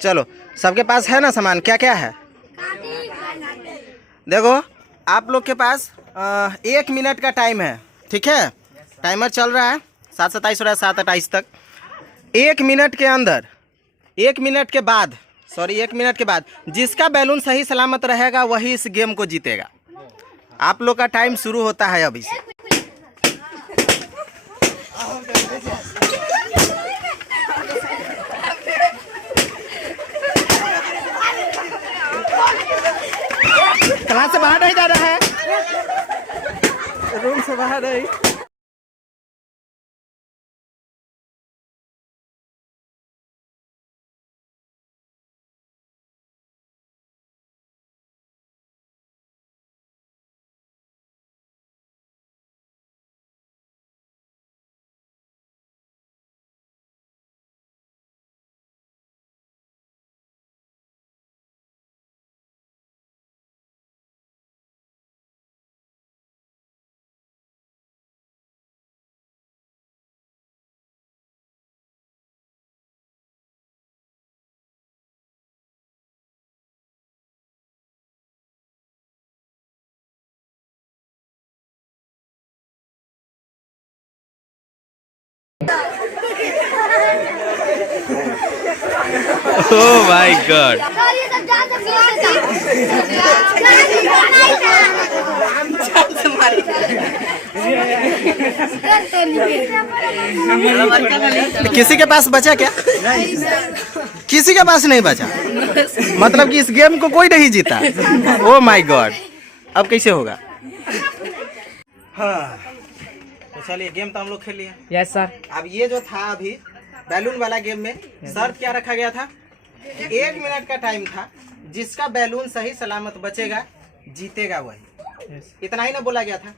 चलो, सबके पास है ना सामान? क्या क्या है? देखो, आप लोग के पास 1 मिनट का टाइम है, ठीक है? टाइमर चल रहा है, 7:27 हो रहा है, 7:28 तक। 1 मिनट के अंदर, 1 मिनट के बाद, सॉरी 1 मिनट के बाद जिसका बैलून सही सलामत रहेगा वही इस गेम को जीतेगा। आप लोग का टाइम शुरू होता है अभी से। क्लास से बाहर नहीं जा रहा है, रूम से बाहर नहीं। Oh my God! किसी के पास बचा क्या? किसी के पास नहीं बचा, मतलब कि इस गेम को कोई नहीं जीता। Oh my God! अब कैसे होगा? हाँ, तो चलिए, गेम तो हम लोग खेल लिए। Yes sir. अब ये जो था अभी बैलून वाला गेम में शर्त क्या रखा गया था? 1 मिनट का टाइम था, जिसका बैलून सही सलामत बचेगा जीतेगा वही। इतना ही ना बोला गया था?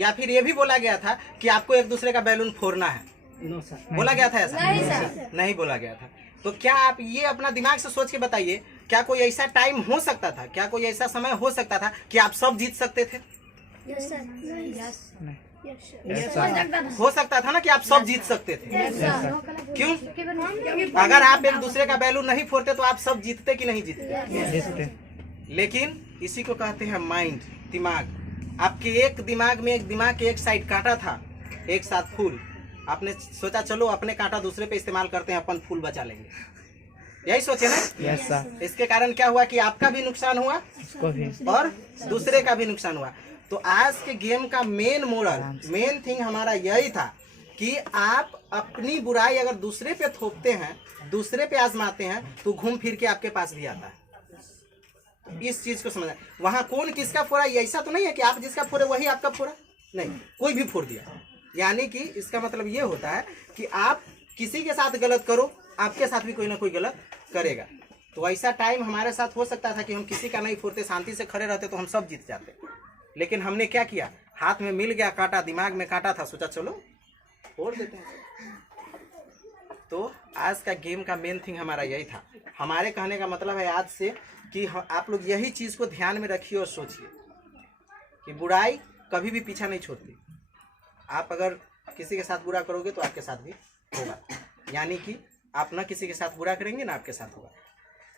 या फिर ये भी बोला गया था कि आपको एक दूसरे का बैलून फोड़ना है? बोला गया था ऐसा? नहीं बोला गया था। तो क्या आप ये अपना दिमाग से सोच के बताइए, क्या कोई ऐसा टाइम हो सकता था, क्या कोई ऐसा समय हो सकता था कि आप सब जीत सकते थे? हो सकता था ना कि आप सब जीत सकते थे। क्यों? अगर आप एक दूसरे का बैलून नहीं फोड़ते तो आप सब जीतते कि नहीं जीतते? लेकिन इसी को कहते हैं माइंड, दिमाग। आपके एक दिमाग में, एक दिमाग के एक साइड कांटा था, एक साथ फूल। आपने सोचा चलो अपने कांटा दूसरे पे इस्तेमाल करते हैं, अपन फूल बचा लेंगे। यही सोचे ना? Yes sir. इसके कारण क्या हुआ कि आपका भी नुकसान हुआ और दूसरे का भी नुकसान हुआ। तो आज के गेम का मेन मोरल, मेन थिंग हमारा यही था कि आप अपनी बुराई अगर दूसरे पे थोपते हैं, दूसरे पे आजमाते हैं, तो घूम फिर के आपके पास भी आता है। इस चीज को समझना। वहां कौन किसका फोड़ा, ऐसा तो नहीं है कि आप जिसका फोड़े वही आपका फोड़ा, नहीं, कोई भी फोड़ दिया। यानी कि इसका मतलब ये होता है कि आप किसी के साथ गलत करो, आपके साथ भी कोई ना कोई गलत करेगा। तो ऐसा टाइम हमारे साथ हो सकता था कि हम किसी का नहीं फोड़ते, शांति से खड़े रहते तो हम सब जीत जाते। लेकिन हमने क्या किया, हाथ में मिल गया कांटा, दिमाग में कांटा था, सोचा चलो फोड़ देते हैं। तो आज का गेम का मेन थिंग हमारा यही था। हमारे कहने का मतलब है आज से कि आप लोग यही चीज़ को ध्यान में रखिए और सोचिए कि बुराई कभी भी पीछा नहीं छोड़ती। आप अगर किसी के साथ बुरा करोगे तो आपके साथ भी होगा, यानी कि आप ना किसी के साथ बुरा करेंगे ना आपके साथ होगा,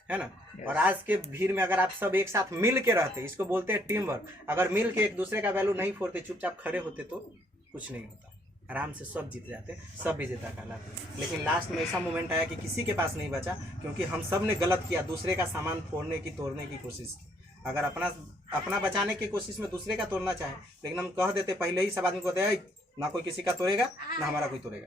है ना? और आज के भीड़ में अगर आप सब एक साथ मिल के रहते, इसको बोलते हैं टीम वर्क। अगर मिल के एक दूसरे का वैल्यू नहीं फोड़ते, चुपचाप खड़े होते तो कुछ नहीं होता, आराम से सब जीत जाते, सब विजेता कहलाते। लेकिन लास्ट में ऐसा मोमेंट आया कि किसी के पास नहीं बचा, क्योंकि हम सब ने गलत किया, दूसरे का सामान फोड़ने की, तोड़ने की कोशिश। अगर अपना बचाने की कोशिश में दूसरे का तोड़ना चाहे, लेकिन हम कह देते पहले ही, सब आदमी को कहते हैं ना कोई किसी का तोड़ेगा ना हमारा कोई तोड़ेगा,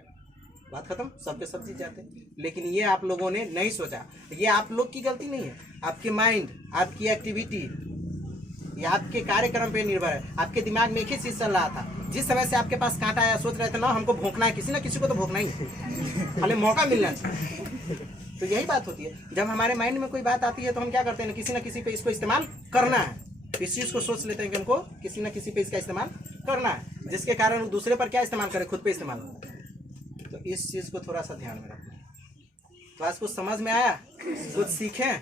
बात खत्म, सबके सब जीत जाते। लेकिन ये आप लोगों ने नहीं सोचा। ये आप लोग की गलती नहीं है, आपके माइंड, आपकी एक्टिविटी, ये आपके कार्यक्रम पे निर्भर है। आपके दिमाग में एक ही चीज चल रहा था, जिस समय से आपके पास कांटा आया, सोच रहे थे ना हमको भोंकना है, किसी ना किसी को तो भोंकना ही है, खाली मौका मिलना चाहिए। तो यही बात होती है, जब हमारे माइंड में कोई बात आती है तो हम क्या करते हैं, किसी ना किसी पे इसको इस्तेमाल करना है। इस चीज को सोच लेते हैं कि हमको किसी ना किसी पे इसका इस्तेमाल करना है, जिसके कारण वो दूसरे पर क्या इस्तेमाल करे, खुद पे इस्तेमाल होता है। तो इस चीज को थोड़ा सा ध्यान में रखना। तो आज कुछ समझ में आया, कुछ सीखें?